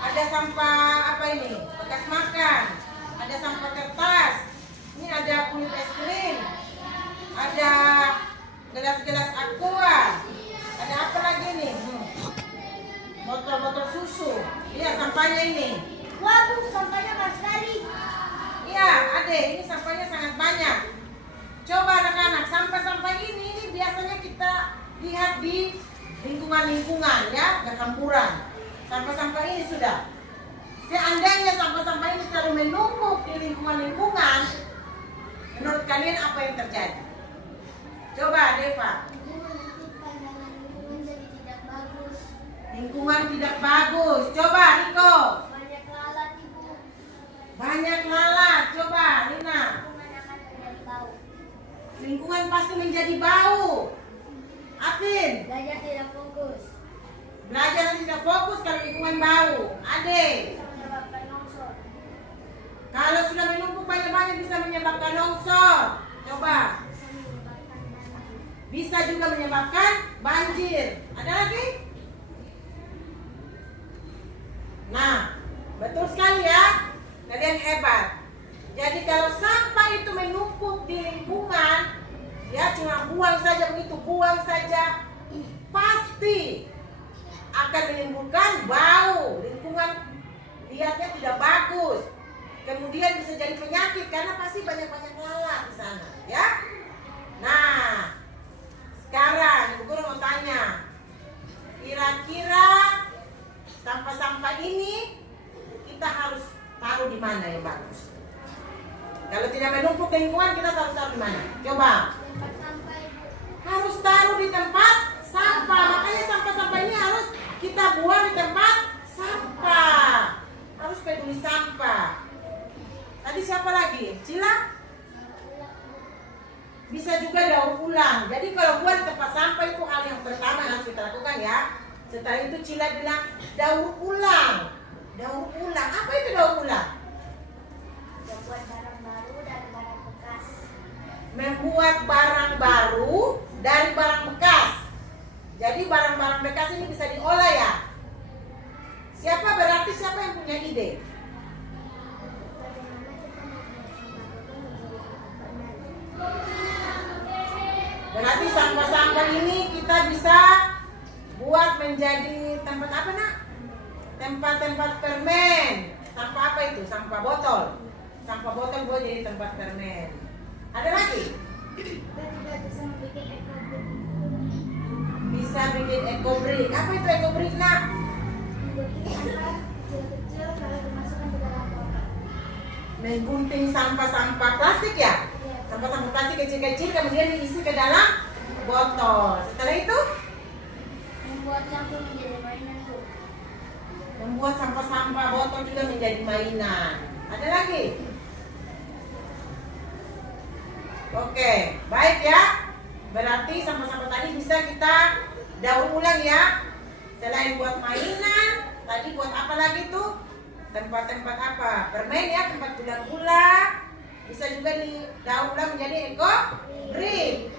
Ada sampah apa ini? Bekas makan. Ada sampah kertas. Ini ada kulit es krim. Ada gelas-gelas aqua. Ada apa lagi nih? Botol-botol susu. Iya, sampahnya ini. Wah, Bu, sampahnya banyak sekali. Iya, Ade, ini sampahnya sangat banyak. Coba anak-anak, sampah-sampah ini biasanya kita lihat di lingkungan-lingkungan ya, berhamburan. Sampah-sampah ini sudah. Seandainya sampah-sampah ini selalu menumpuk di lingkungan-lingkungan, menurut kalian apa yang terjadi? Coba Deva. Lingkungan jadi tidak bagus. Lingkungan tidak bagus. Coba Riko. Banyak lalat, Ibu. Banyak lalat. Coba Lina. Lingkungan akan menjadi bau. Lingkungan pasti menjadi bau. Apin. Belajar tidak fokus. Belajar tidak fokus kalau lingkungan bau. Ade. Bisa menyebabkan longsor. Kalau sudah menumpuk banyak-banyak bisa menyebabkan longsor. Coba. Bisa menyebabkan banjir. Bisa juga menyebabkan banjir. Ada lagi? Nah, betul sekali ya. Kalian hebat. Jadi kalau sampah itu menumpuk di lingkungan, ya cuma buang saja begitu, buang saja, pasti akan menimbulkan bau. Lingkungan lihatnya tidak bagus. Kemudian bisa jadi penyakit karena pasti banyak-banyak lalat di sana, ya. Nah, sekarang Ibu Guru mau tanya, kira-kira sampah-sampah ini kita harus taruh di mana yang bagus? Kalau tidak menumpuk di lingkungan, kita harus taruh di mana? Coba. Tempat sampah, Ibu. Harus taruh di tempat sampah. Makanya sampah-sampah ini harus kita buang di tempat sampah. Harus peduli sampah. Tadi siapa lagi? Cila? Bisa juga daur ulang. Jadi kalau buang di tempat sampah itu hal yang pertama yang harus kita lakukan ya. Setelah itu Cila bilang daur ulang. Daur ulang. Apa itu daur ulang? Membuat barang baru dari barang bekas. Membuat barang baru dari barang bekas. Jadi barang-barang bekas ini bisa diolah ya. Berarti siapa yang punya ide? Bagaimana kita membuat sampah botol menjadi tempat baru? Berarti sampah-sampah ini kita bisa buat menjadi tempat apa nak? Tempat-tempat permen. Sampah apa itu? Sampah botol. Sampah botol buat jadi tempat permen. Ada lagi? Kita juga bisa membuat ekobrik. Bisa bikin ekobrik. Apa itu ekobrik nak? Membuat sampah kecil-kecil lalu dimasukkan ke dalam botol. Menggunting sampah-sampah plastik ya? Iya. Sampah-sampah plastik kecil-kecil kemudian diisi ke dalam botol. Setelah itu Membuat sampah menjadi mainan, Bu. membuat sampah-sampah botol juga menjadi mainan. Ada lagi? Oke, baik ya. Berarti sampah-sampah tadi bisa kita daur ulang ya. Selain buat mainan, tadi buat apa lagi tuh? Tempat-tempat apa? Permen ya, tempat gula-gula. Bisa juga didaur ulang menjadi ekobrik.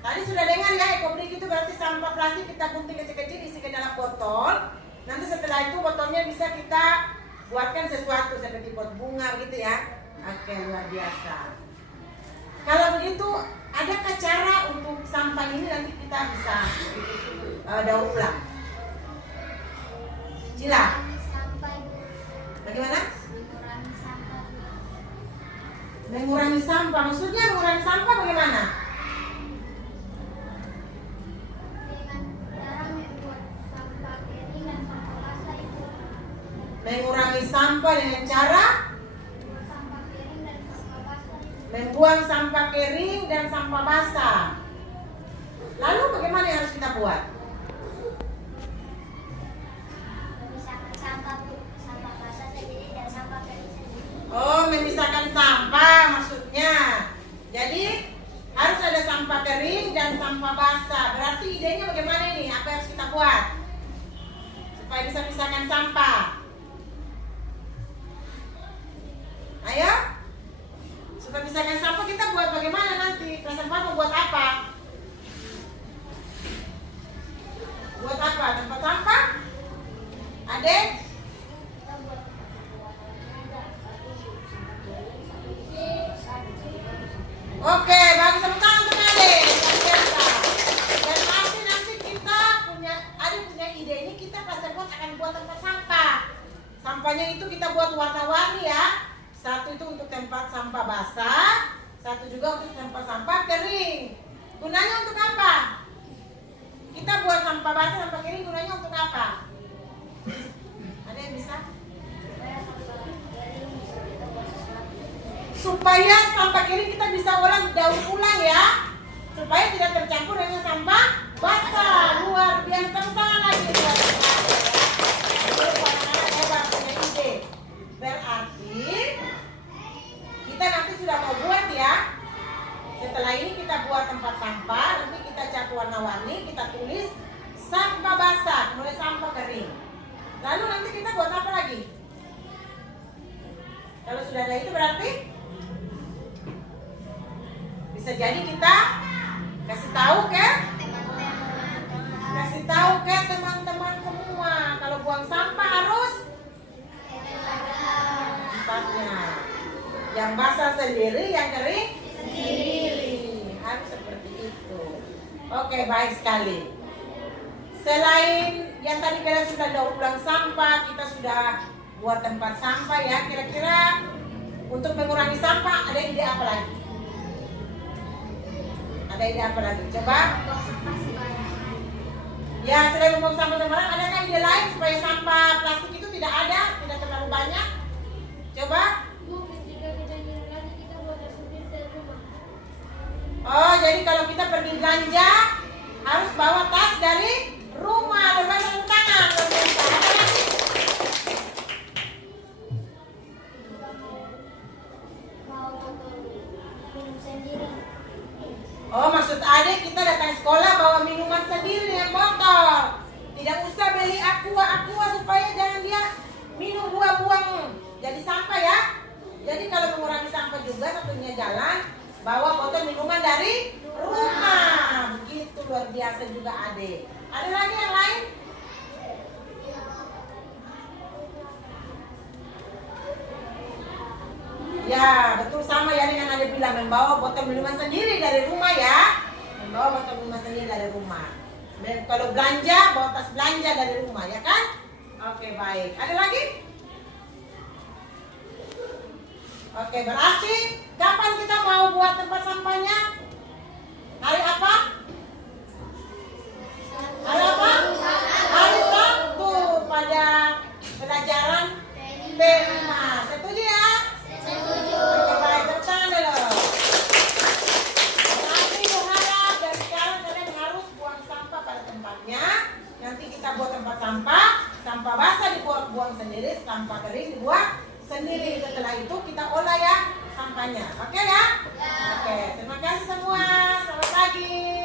Tadi sudah dengar ya, ekobrik itu berarti sampah plastik kita gunting kecil-kecil isi ke dalam botol. Nanti setelah itu botolnya bisa kita buatkan sesuatu seperti pot bunga gitu ya. Oke, luar biasa. Kalau begitu, adakah cara untuk sampah ini nanti kita bisa daur ulang? Cila, Mengurangi sampah, Bu. bagaimana? Mengurangi sampah, Bu. Mengurangi sampah, maksudnya mengurangi sampah bagaimana? Dengan cara membuat sampah kering dan sampah basah, Ibu. Mengurangi sampah dengan cara Membuat sampah kering dan sampah basah, Ibu. membuang sampah kering dan sampah basah. Lalu bagaimana yang harus kita buat? Memisahkan sampah, Bu. Sampah basah sendiri dan sampah kering sendiri. Oh, memisahkan sampah maksudnya. Jadi harus ada sampah kering dan sampah basah. Berarti idenya bagaimana ini? Apa yang harus kita buat supaya bisa pisahkan sampah? Ayo, supaya pisahkan sampah kita buat bagaimana nanti? Tempat sampah mau buat apa? Buat apa? Tempat sampah? Adek? buat tempat sampah. Sampahnya itu kita buat warna-warni ya. Satu itu untuk tempat sampah basah, satu juga untuk tempat sampah kering. Gunanya untuk apa? Kita buat sampah basah, sampah kering gunanya untuk apa? Ada yang bisa? Supaya sampah kering kita bisa daur ulang ya. Supaya tidak tercampur dengan sampah basah. Luar biasa, tepuk tangan lagi. Berarti kita nanti sudah mau buat ya. Setelah ini kita buat tempat sampah, nanti kita cat warna-warni, kita tulis sampah basah, kemudian sampah kering. Lalu nanti kita buat apa lagi? Kalau sudah ada itu berarti bisa jadi kita kasih tahu ke teman-teman semua kalau buang sampah harus tempatnya. Yang basah sendiri, yang kering sendiri. Harus seperti itu. Oke, baik sekali. Selain yang tadi kalian sudah daur ulang sampah, kita sudah buat tempat sampah ya. Kira-kira untuk mengurangi sampah ada ide apa lagi? Ada ide apa lagi? Coba. Ya, selain membuang sampah sembarangan, adakah ide lain supaya sampah plastik itu tidak ada, tidak terlalu banyak? Coba. Oh, jadi kalau kita pergi belanja harus bawa tas dari rumah. Coba tepuk tangan. Oh, maksud adik kita datang sekolah bawa minuman sendiri dengan botol. Tidak usah beli aqua supaya jangan dia minum buang-buang jadi sampah ya. Jadi kalau mengurangi sampah juga satunya jalan bawa botol minuman dari rumah. Begitu luar biasa juga adik. Ada lagi yang lain? Ya, betul sama ya dengan adik bilang membawa botol minuman sendiri dari rumah ya. Membawa botol minuman sendiri dari rumah. Kalau belanja, bawa tas belanja dari rumah ya kan? Oke, baik. Ada lagi? Oke, berarti kapan kita mau buat tempat sampahnya? Hari apa? Hari apa? Hari Sabtu pada pelajaran P5. Setuju ya? Setuju. Oke, baik. Bertahan dulu. Nanti berharap dari sekarang kalian harus buang sampah pada tempatnya. Nanti kita buat tempat sampah. Sampah basah dibuang sendiri, sampah kering dibuang sendiri. Setelah itu kita olah ya sampahnya. Oke ya? Oke, terima kasih semua. Selamat pagi.